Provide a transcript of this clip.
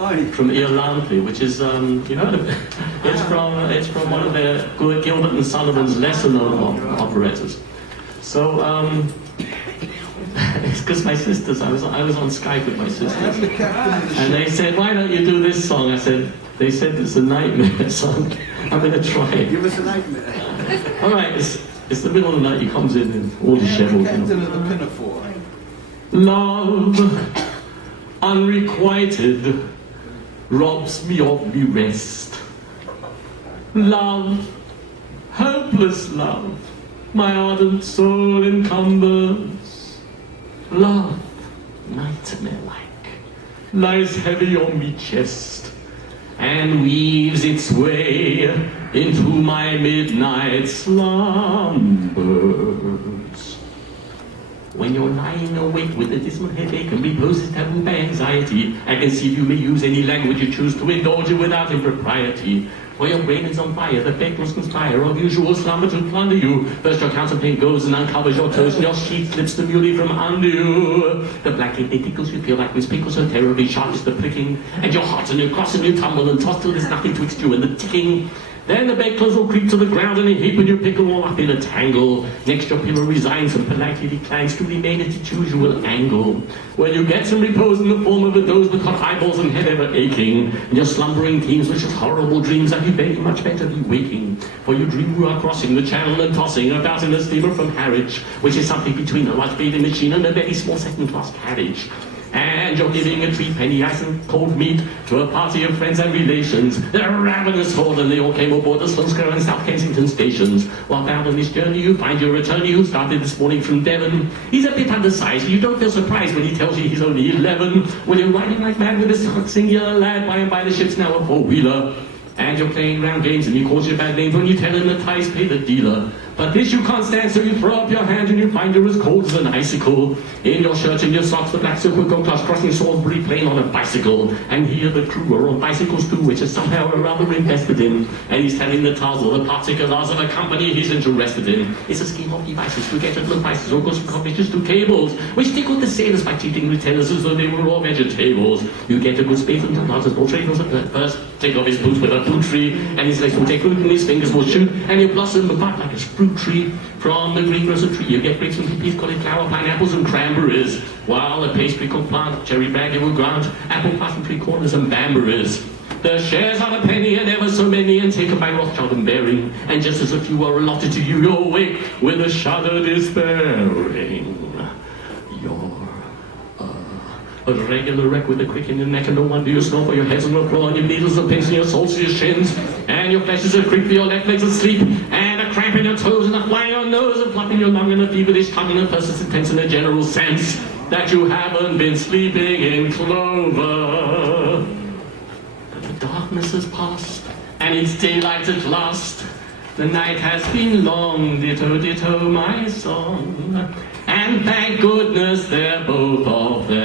from Irlande, which is, you know, it's from one of their Gilbert and Sullivan's lesser-known operettas. So, it's because my sisters, I was on Skype with my sisters, and they said, why don't you do this song? They said it's a nightmare song. I'm going to try it. Give us a nightmare. All right, it's the middle of the night. He comes in all disheveled. Love, unrequited, robs me of me rest. Love, hopeless love, my ardent soul encumbers. Love, nightmare-like, lies heavy on me chest, and weaves its way into my midnight slumbers. When you're lying awake with a dismal headache and reposes taboo by anxiety, I can see you may use any language you choose to indulge in without impropriety. For your brain is on fire, the faithless conspire of usual slumber to plunder you. First your counterpane goes and uncovers your toes, and your sheet slips the muley from under you. The black it tickles, you feel like Miss Pickle, so terribly sharp is the pricking, and your heart's a new cross and you tumble and toss till there's nothing twixt you and the ticking. Then the bedclothes will creep to the ground and a heap and you pickle all up in a tangle. Next your pillow resigns and politely declines to remain at its usual angle. When you get some repose in the form of a doze with hot eyeballs and head ever aching, and your slumbering teams with such horrible dreams that you very much better be waking. For you dream you are crossing the channel and tossing about in a steamer from Harwich, which is something between a large bathing machine and a very small second-class carriage. And you're giving a 3-penny ice and cold meat to a party of friends and relations. They're a ravenous horde and they all came aboard the Sloane Square and South Kensington stations. While bound on this journey you find your attorney who started this morning from Devon. He's a bit undersized, you don't feel surprised when he tells you he's only 11. When you're riding like mad with this singular lad, by and by the ship's now a four-wheeler. And you're playing round games and he calls you bad names when you tell him the ties pay the dealer. But this you can't stand, so you throw up your hand and you find you're as cold as an icicle. In your shirt and your socks, the black silk will go class crossing Salisbury Plain on a bicycle. And here the crew are on bicycles too, which is somehow or rather invested in. And he's telling the tars all the particulars of a company he's interested in. It's a scheme of devices to get at low prices or goes from cottages to cables, which tickled the sailors by cheating retailers as though they were all vegetables. You get a good space until Lars's portrait was at first. Take off his boots with a boot tree, and his legs will take root and his fingers will shoot, and he'll blossom apart like a fruit tree. From the greengrocer tree you get grapes and peas, cauliflower, pineapples and cranberries, while a pastry cooked plant, cherry bag you will grant, apple pie from 3 corners and bamberries. The shares are a penny and ever so many, and taken by Rothschild and Baring, and just as a few are allotted to you, you'll wake with a shudder despairing. A regular wreck with a crick in your neck, and no wonder you snore, for your head's on the floor, and your needles are pins in your soles to your shins, and your flesh is a creep for your left legs asleep, and a cramp in your toes, and a fly in your nose, and flop in your lung, and a feverish tongue, and a persistent tense in a general sense that you haven't been sleeping in clover. But the darkness has passed, and it's daylight at last. The night has been long, ditto, ditto, my song. And thank goodness they're both of them